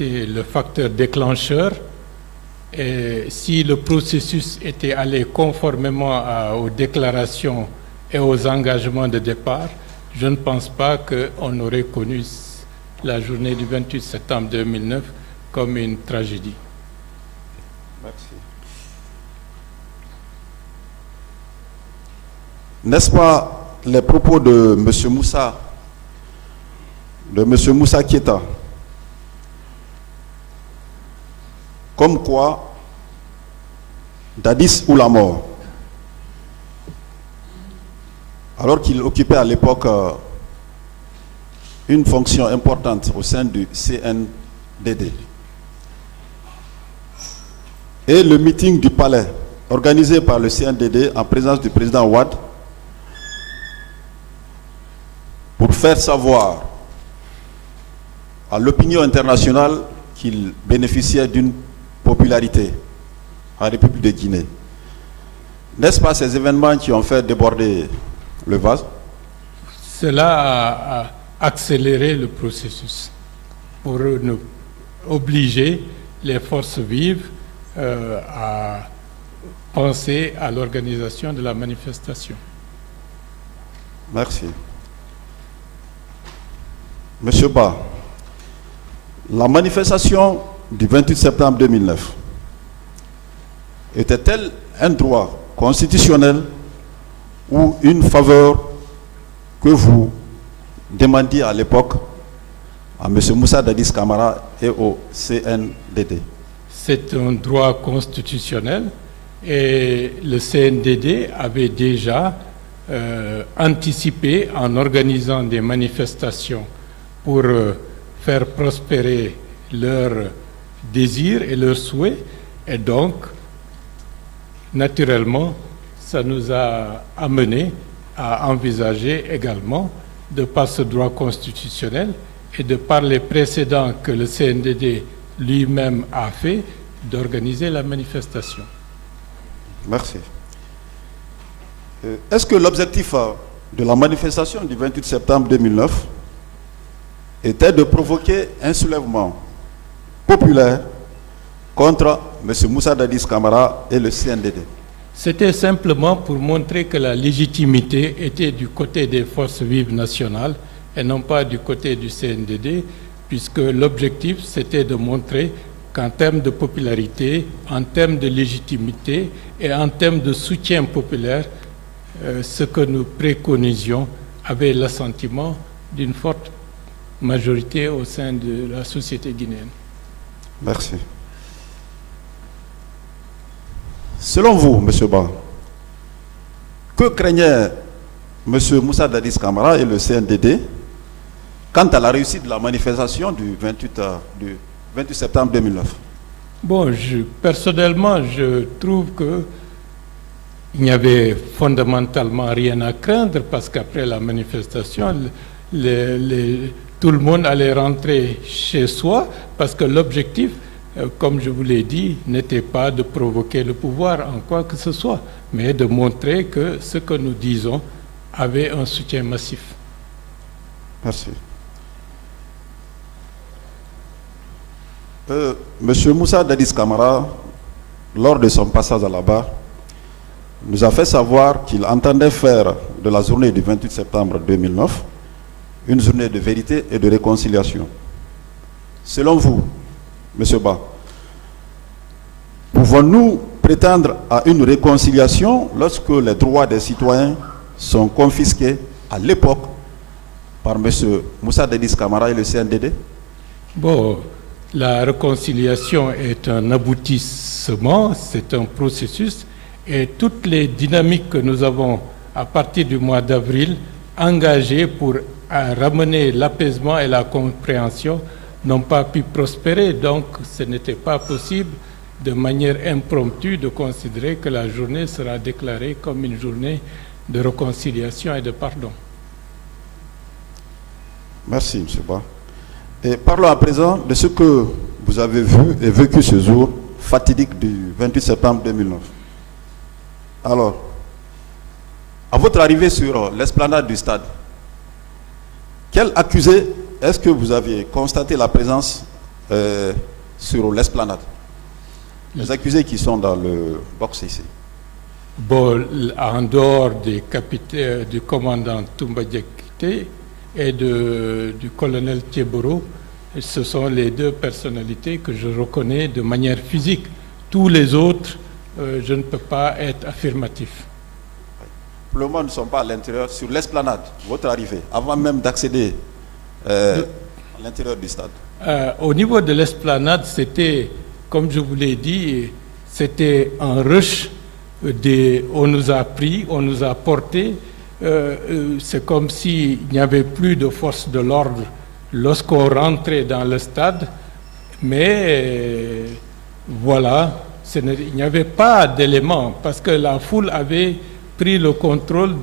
été le facteur déclencheur. Et si le processus était allé conformément aux déclarations et aux engagements de départ, je ne pense pas qu'on aurait connu la journée du 28 septembre 2009 comme une tragédie. Merci. N'est-ce pas les propos de M. Moussa Keita, comme quoi Dadis ou la mort, alors qu'il occupait à l'époque une fonction importante au sein du CNDD. Et le meeting du palais, organisé par le CNDD en présence du président Wade, pour faire savoir à l'opinion internationale qu'il bénéficiait d'une popularité en République de Guinée. N'est-ce pas ces événements qui ont fait déborder le vase? Cela a accéléré le processus pour nous obliger les forces vives à penser à l'organisation de la manifestation. Merci. Monsieur Ba, la manifestation du 28 septembre 2009 était-elle un droit constitutionnel ou une faveur que vous demandiez à l'époque à M. Moussa Dadis Camara et au CNDD? C'est un droit constitutionnel et le CNDD avait déjà anticipé en organisant des manifestations pour faire prospérer leurs désirs et leurs souhaits. Et donc, naturellement, ça nous a amené à envisager également, de par ce droit constitutionnel et de par les précédents que le CNDD lui-même a fait, d'organiser la manifestation. Merci. Est-ce que l'objectif de la manifestation du 28 septembre 2009 était de provoquer un soulèvement populaire contre M. Moussa Dadis Camara et le CNDD? C'était simplement pour montrer que la légitimité était du côté des forces vives nationales et non pas du côté du CNDD, puisque l'objectif c'était de montrer qu'en termes de popularité, en termes de légitimité et en termes de soutien populaire, ce que nous préconisions avait l'assentiment d'une forte majorité au sein de la société guinéenne. Merci. Selon vous, M. Ba, que craignait M. Moussa Dadis Camara et le CNDD quant à la réussite de la manifestation du 28 septembre 2009? Bon, personnellement, je trouve qu'il n'y avait fondamentalement rien à craindre parce qu'après la manifestation, tout le monde allait rentrer chez soi parce que l'objectif, comme je vous l'ai dit, n'était pas de provoquer le pouvoir en quoi que ce soit, mais de montrer que ce que nous disons avait un soutien massif. Merci. Monsieur Moussa Dadis Camara, lors de son passage à la barre, nous a fait savoir qu'il entendait faire de la journée du 28 septembre 2009 une journée de vérité et de réconciliation. Selon vous, M. Ba, pouvons-nous prétendre à une réconciliation lorsque les droits des citoyens sont confisqués à l'époque par M. Moussa Dadis Camara et le CNDD? Bon, la réconciliation est un aboutissement, c'est un processus, et toutes les dynamiques que nous avons à partir du mois d'avril engagées pour ramener l'apaisement et la compréhension n'ont pas pu prospérer. Donc ce n'était pas possible de manière impromptue de considérer que la journée sera déclarée comme une journée de réconciliation et de pardon. Merci, M. Ba. Et parlons à présent de ce que vous avez vu et vécu ce jour fatidique du 28 septembre 2009. Alors, à votre arrivée sur l'esplanade du stade, quel accusé est-ce que vous aviez constaté la présence sur l'esplanade. Les accusés qui sont dans le box ici. Bon, en dehors du commandant Toumba Diakité et du colonel Thieboro, ce sont les deux personnalités que je reconnais de manière physique. Tous les autres, je ne peux pas être affirmatif. Pour le moment, nous ne sommes pas à l'intérieur, sur l'esplanade, votre arrivée, avant même d'accéder à l'intérieur du stade. Au niveau de l'esplanade, c'était, comme je vous l'ai dit, c'était un rush. On nous a pris, on nous a portés. C'est comme s'il n'y avait plus de force de l'ordre lorsqu'on rentrait dans le stade. Mais voilà, il n'y avait pas d'éléments parce que la foule avait pris le contrôle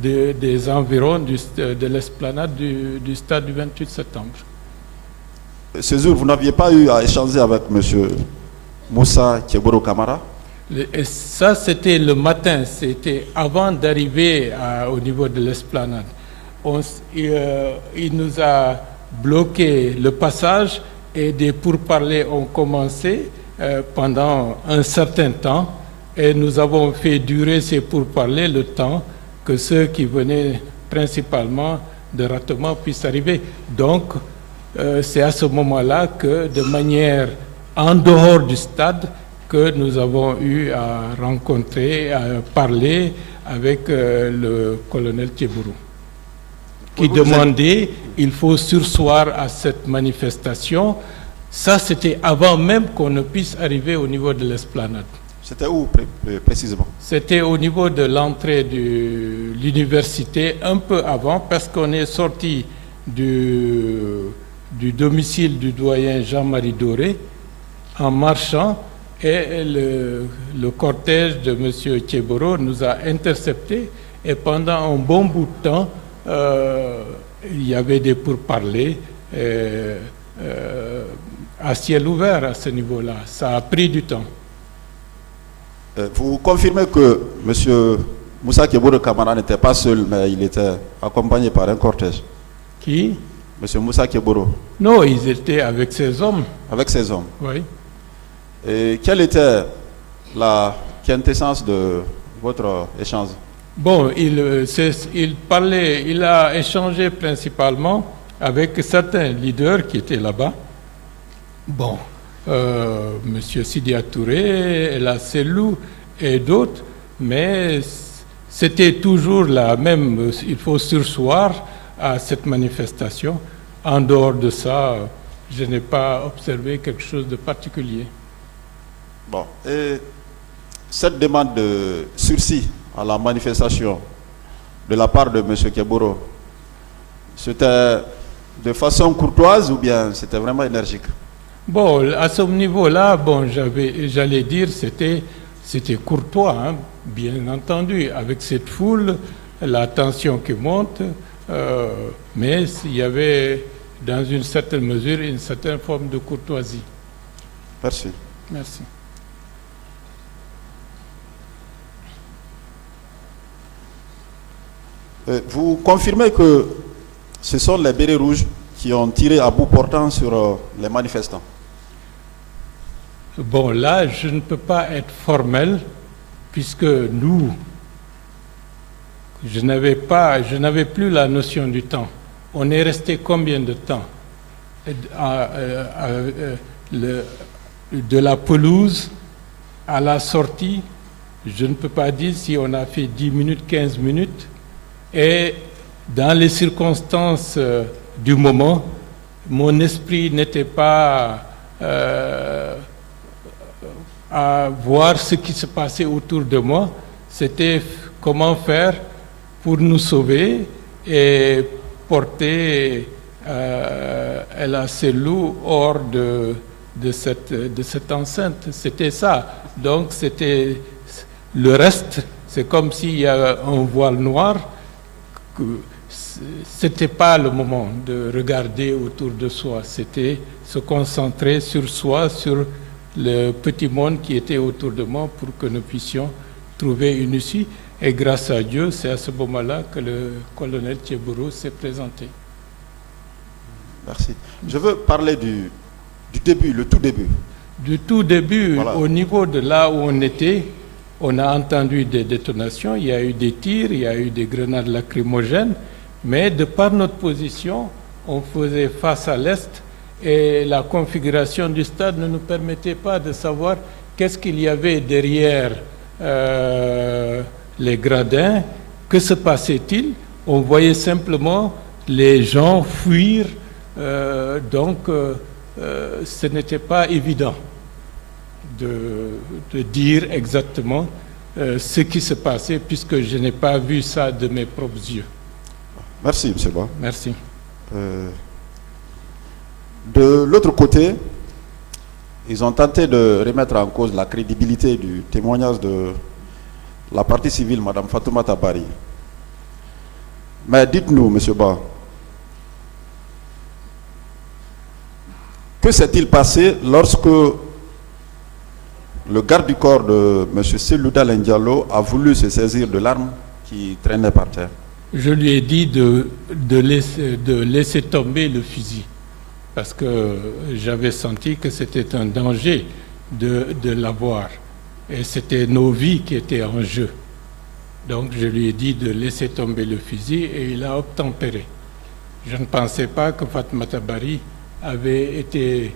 des environs de l'esplanade du stade du 28 septembre. Ce jour, vous n'aviez pas eu à échanger avec M. Moussa Thieboro Camara? Et ça, c'était le matin, c'était avant d'arriver au niveau de l'esplanade. Il nous a bloqué le passage et des pourparlers ont commencé pendant un certain temps et nous avons fait durer ces pourparlers le temps que ceux qui venaient principalement de Ratoma puissent arriver. Donc, c'est à ce moment-là que, de manière en dehors du stade, que nous avons eu à rencontrer, à parler avec le colonel Thieboro, qui demandait, il faut surseoir à cette manifestation. Ça, c'était avant même qu'on ne puisse arriver au niveau de l'esplanade. C'était où précisément? C'était au niveau de l'entrée de l'université, un peu avant, parce qu'on est sorti du domicile du doyen Jean-Marie Doré en marchant et le cortège de M. Thieboro nous a interceptés et pendant un bon bout de temps, il y avait des pourparlers à ciel ouvert à ce niveau-là. Ça a pris du temps. Vous confirmez que M. Moussa Thieboro Camara n'était pas seul, mais il était accompagné par un cortège? Qui? M. Moussa Thieboro. Non, ils étaient avec ses hommes. Avec ses hommes? Oui. Et quelle était la quintessence de votre échange? Bon, il parlait, il a échangé principalement avec certains leaders qui étaient là-bas. Bon, M. Sidia Touré, Ella Selou et d'autres, mais c'était toujours la même, il faut surseoir à cette manifestation. En dehors de ça, je n'ai pas observé quelque chose de particulier. Bon, et cette demande de sursis à la manifestation de la part de M. Thieboro, c'était de façon courtoise ou bien c'était vraiment énergique? Bon, à ce niveau-là, bon, j'allais dire c'était courtois, hein, bien entendu, avec cette foule, la tension qui monte, mais il y avait dans une certaine mesure une certaine forme de courtoisie. Merci. Merci. Vous confirmez que ce sont les bérets rouges qui ont tiré à bout portant sur les manifestants? Bon, là, je ne peux pas être formel, puisque je n'avais plus la notion du temps. On est resté combien de temps de la pelouse à la sortie? Je ne peux pas dire si on a fait 10 minutes, 15 minutes. Et dans les circonstances du moment, mon esprit n'était pas à voir ce qui se passait autour de moi. C'était comment faire pour nous sauver et porter Ella Selou hors de cette enceinte. C'était ça. Donc c'était le reste, c'est comme s'il y a un voile noir. C'était pas le moment de regarder autour de soi, c'était se concentrer sur soi, sur le petit monde qui était autour de moi pour que nous puissions trouver une issue. Et grâce à Dieu, c'est à ce moment-là que le colonel Thieboro s'est présenté. Merci. Je veux parler Du début, le tout début. Du tout début, Voilà. au niveau de là où on était, on a entendu des détonations, il y a eu des tirs, il y a eu des grenades lacrymogènes, mais de par notre position, on faisait face à l'est et la configuration du stade ne nous permettait pas de savoir qu'est-ce qu'il y avait derrière les gradins, que se passait-il. On voyait simplement les gens fuir, donc ce n'était pas évident de dire exactement ce qui se passait, puisque je n'ai pas vu ça de mes propres yeux. Merci, M. Ba. Merci. De l'autre côté, ils ont tenté de remettre en cause la crédibilité du témoignage de la partie civile, Mme Fatoumata Bari. Mais dites-nous, M. Ba, que s'est-il passé lorsque le garde du corps de M. Selouda Diallo a voulu se saisir de l'arme qui traînait par terre? Je lui ai dit de laisser tomber le fusil, parce que j'avais senti que c'était un danger de l'avoir. Et c'était nos vies qui étaient en jeu. Donc je lui ai dit de laisser tomber le fusil et il a obtempéré. Je ne pensais pas que Fatoumata Bari avait été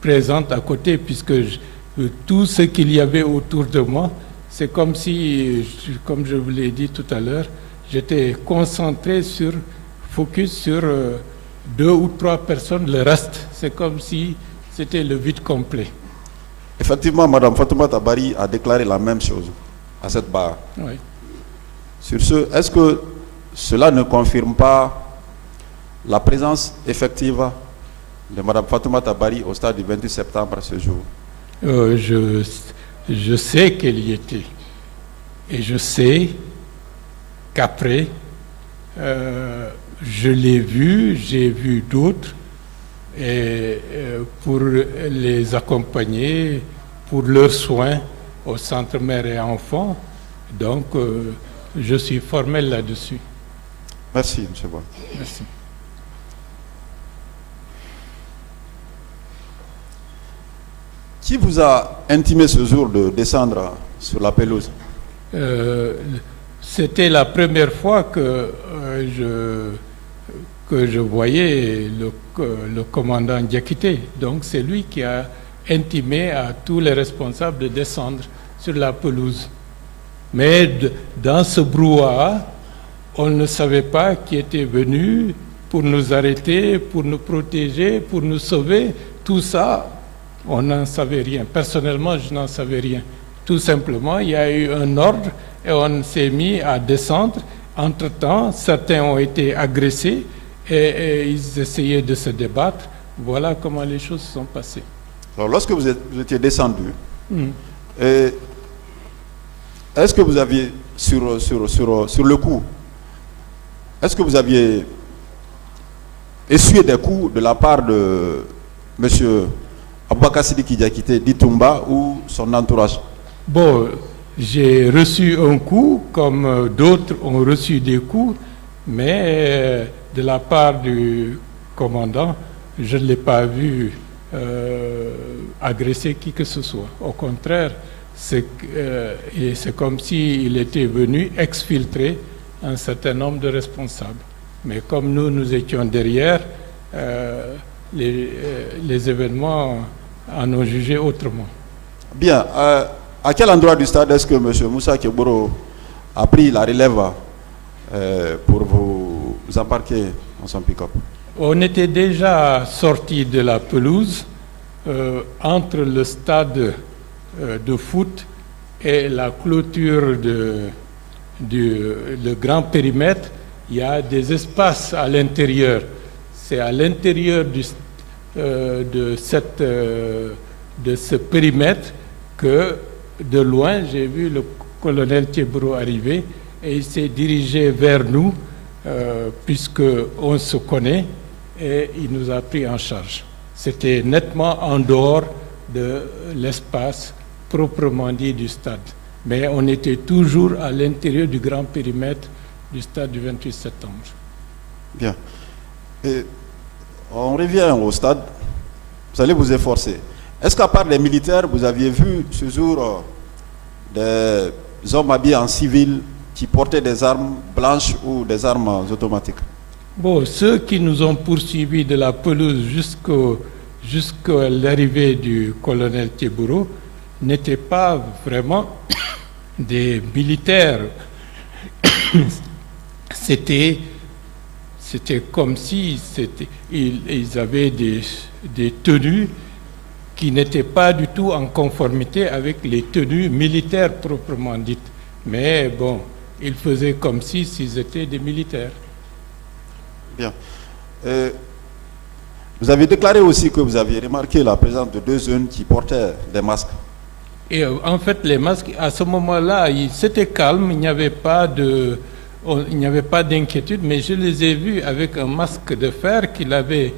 présente à côté, puisque tout ce qu'il y avait autour de moi, c'est comme si, comme je vous l'ai dit tout à l'heure, j'étais concentré focus sur 2 ou 3 personnes. Le reste, c'est comme si c'était le vide complet. Effectivement, Mme Fatoumata Bari a déclaré la même chose à cette barre. Oui. Sur ce, est-ce que cela ne confirme pas la présence effective de Mme Fatoumata Bari au stade du 28 septembre ce jour? Je sais qu'elle y était. Et je sais qu'après, je l'ai vue, j'ai vu d'autres, et pour les accompagner, pour leurs soins au centre mère et enfants. Donc, je suis formel là-dessus. Merci, M. Ba. Merci. Qui vous a intimé ce jour de descendre sur la pelouse? C'était la première fois que je voyais le commandant Diakité. Donc c'est lui qui a intimé à tous les responsables de descendre sur la pelouse. Mais dans ce brouhaha, on ne savait pas qui était venu pour nous arrêter, pour nous protéger, pour nous sauver. Tout ça, on n'en savait rien. Personnellement, je n'en savais rien. Tout simplement, il y a eu un ordre et on s'est mis à descendre. Entre-temps, certains ont été agressés et ils essayaient de se débattre. Voilà comment les choses se sont passées. Alors, lorsque vous étiez descendu, est-ce que vous aviez, sur le coup, est-ce que vous aviez essuyé des coups de la part de M. Aboubakar Sidiki Diakité d'Itumba ou son entourage? Bon, j'ai reçu un coup, comme d'autres ont reçu des coups, mais de la part du commandant, je ne l'ai pas vu agresser qui que ce soit. Au contraire, c'est comme s'il était venu exfiltrer un certain nombre de responsables. Mais comme nous étions derrière, les événements en ont jugé autrement. Bien. À quel endroit du stade est-ce que M. Moussa Keboro a pris la relève pour vous embarquer dans son pick-up? On était déjà sorti de la pelouse entre le stade de foot et la clôture le grand périmètre. Il y a des espaces à l'intérieur. C'est à l'intérieur de ce périmètre que de loin j'ai vu le colonel Thiebro arriver et il s'est dirigé vers nous puisqu'on se connaît et il nous a pris en charge. C'était nettement en dehors de l'espace proprement dit du stade. Mais on était toujours à l'intérieur du grand périmètre du stade du 28 septembre. Bien. Et on revient au stade. Vous allez vous efforcer. Est-ce qu'à part les militaires, vous aviez vu ce jour des hommes habillés en civil qui portaient des armes blanches ou des armes automatiques? Bon, ceux qui nous ont poursuivis de la pelouse jusqu'à l'arrivée du colonel Teburo n'étaient pas vraiment des militaires. C'était comme si ils avaient des tenues qui n'étaient pas du tout en conformité avec les tenues militaires proprement dites. Mais bon, ils faisaient comme s'ils étaient des militaires. Bien. Vous avez déclaré aussi que vous aviez remarqué la présence de 2 jeunes qui portaient des masques. Et en fait, les masques, à ce moment-là, c'était calme, il n'y avait pas d'inquiétude, mais je les ai vus avec un masque de fer qu'il avait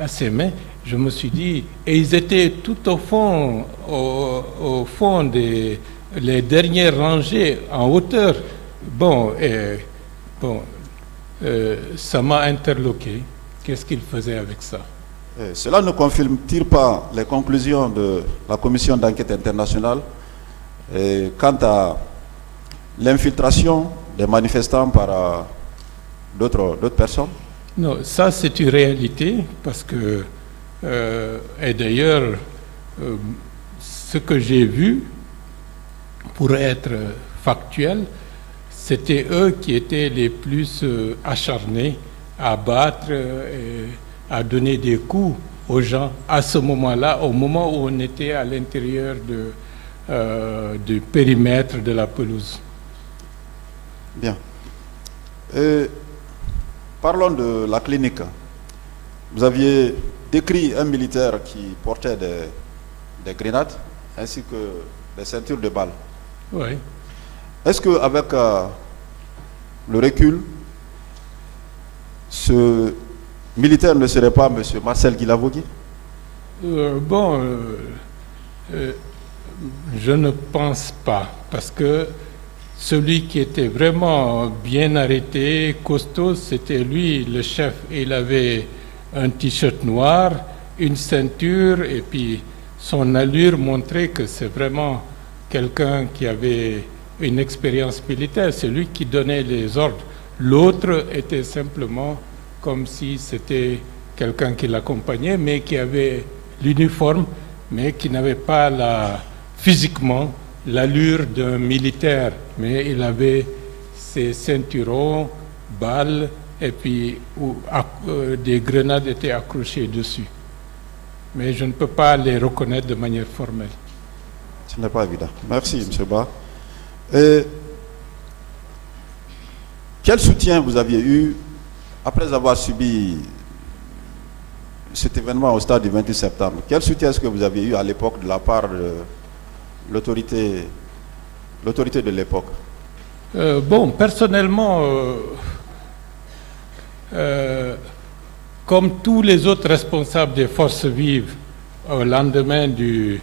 à ses mains. Je me suis dit, et ils étaient tout au fond les dernières rangées en hauteur. Ça m'a interloqué. Qu'est-ce qu'il faisait avec ça? Cela ne confirme-t-il pas les conclusions de la commission d'enquête internationale quant à l'infiltration des manifestants par d'autres personnes? Non, ça c'est une réalité parce que, et d'ailleurs, ce que j'ai vu, pour être factuel, c'était eux qui étaient les plus acharnés à battre et à donner des coups aux gens à ce moment-là, au moment où on était à l'intérieur du périmètre de la pelouse. Bien. Parlons de la clinique. Vous aviez décrit un militaire qui portait des grenades ainsi que des ceintures de balles. Oui. Est-ce qu'avec le recul, ce militaire ne serait pas M. Marcel Guilavogui? Je ne pense pas, parce que celui qui était vraiment bien arrêté, costaud, c'était lui, le chef. Il avait un t-shirt noir, une ceinture, et puis son allure montrait que c'est vraiment quelqu'un qui avait une expérience militaire. C'est lui qui donnait les ordres. L'autre était simplement comme si c'était quelqu'un qui l'accompagnait, mais qui avait l'uniforme, mais qui n'avait pas physiquement l'allure d'un militaire. Mais il avait ses ceinturons, balles, et puis des grenades étaient accrochées dessus. Mais je ne peux pas les reconnaître de manière formelle. Ce n'est pas évident. Merci, M. Ba. Quel soutien vous aviez eu après avoir subi cet événement au stade du 28 septembre? Quel soutien est-ce que vous aviez eu à l'époque de la part de l'autorité de l'époque? Personnellement, comme tous les autres responsables des forces vives, au lendemain du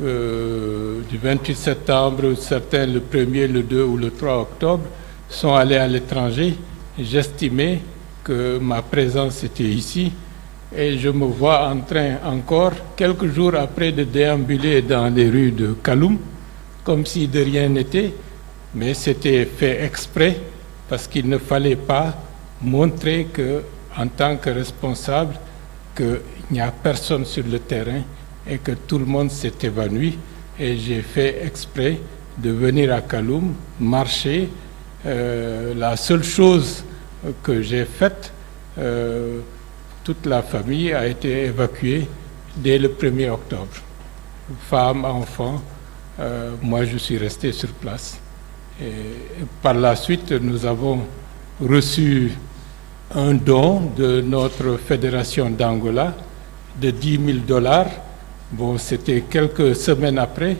28 septembre, certains le 1er, le 2 ou le 3 octobre, sont allés à l'étranger. J'estimais que ma présence était ici et je me vois en train encore, quelques jours après, de déambuler dans les rues de Kaloum, comme si de rien n'était, mais c'était fait exprès parce qu'il ne fallait pas montrer que, en tant que responsable, qu'il n'y a personne sur le terrain et que tout le monde s'est évanoui. Et j'ai fait exprès de venir à Kaloum, marcher. La seule chose que j'ai faite, toute la famille a été évacuée dès le 1er octobre. Femmes, enfants, moi je suis resté sur place. Et par la suite, nous avons reçu un don de notre fédération d'Angola de $10,000. Bon, c'était quelques semaines après,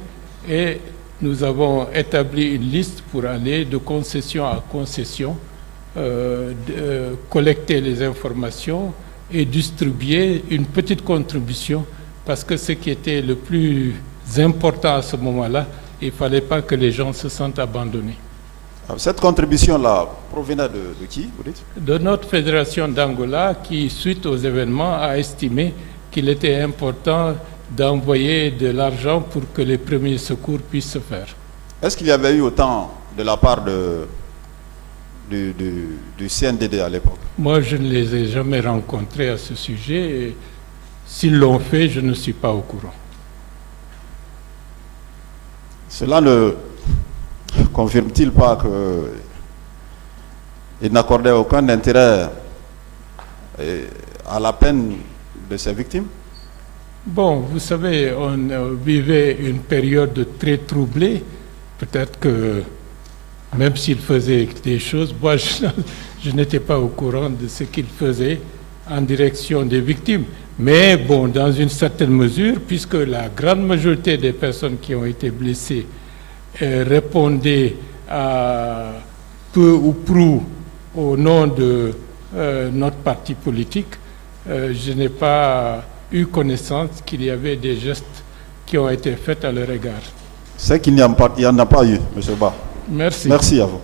et nous avons établi une liste pour aller de concession à concession, collecter les informations et distribuer une petite contribution, parce que ce qui était le plus important à ce moment-là, il ne fallait pas que les gens se sentent abandonnés. Cette contribution-là provenait de qui, vous dites? De notre fédération d'Angola, qui, suite aux événements, a estimé qu'il était important d'envoyer de l'argent pour que les premiers secours puissent se faire. Est-ce qu'il y avait eu autant de la part du CNDD à l'époque? Moi, je ne les ai jamais rencontrés à ce sujet. Et s'ils l'ont fait, je ne suis pas au courant. Cela ne confirme-t-il pas qu'il n'accordait aucun intérêt à la peine de ses victimes? Bon, vous savez, on vivait une période très troublée. Peut-être que même s'il faisait des choses, moi je n'étais pas au courant de ce qu'il faisait en direction des victimes. Mais bon, dans une certaine mesure, puisque la grande majorité des personnes qui ont été blessées répondaient à peu ou prou au nom de notre parti politique, je n'ai pas eu connaissance qu'il y avait des gestes qui ont été faits à leur égard. C'est qu'il n'y en a pas eu, M. Ba. Merci. Merci à vous.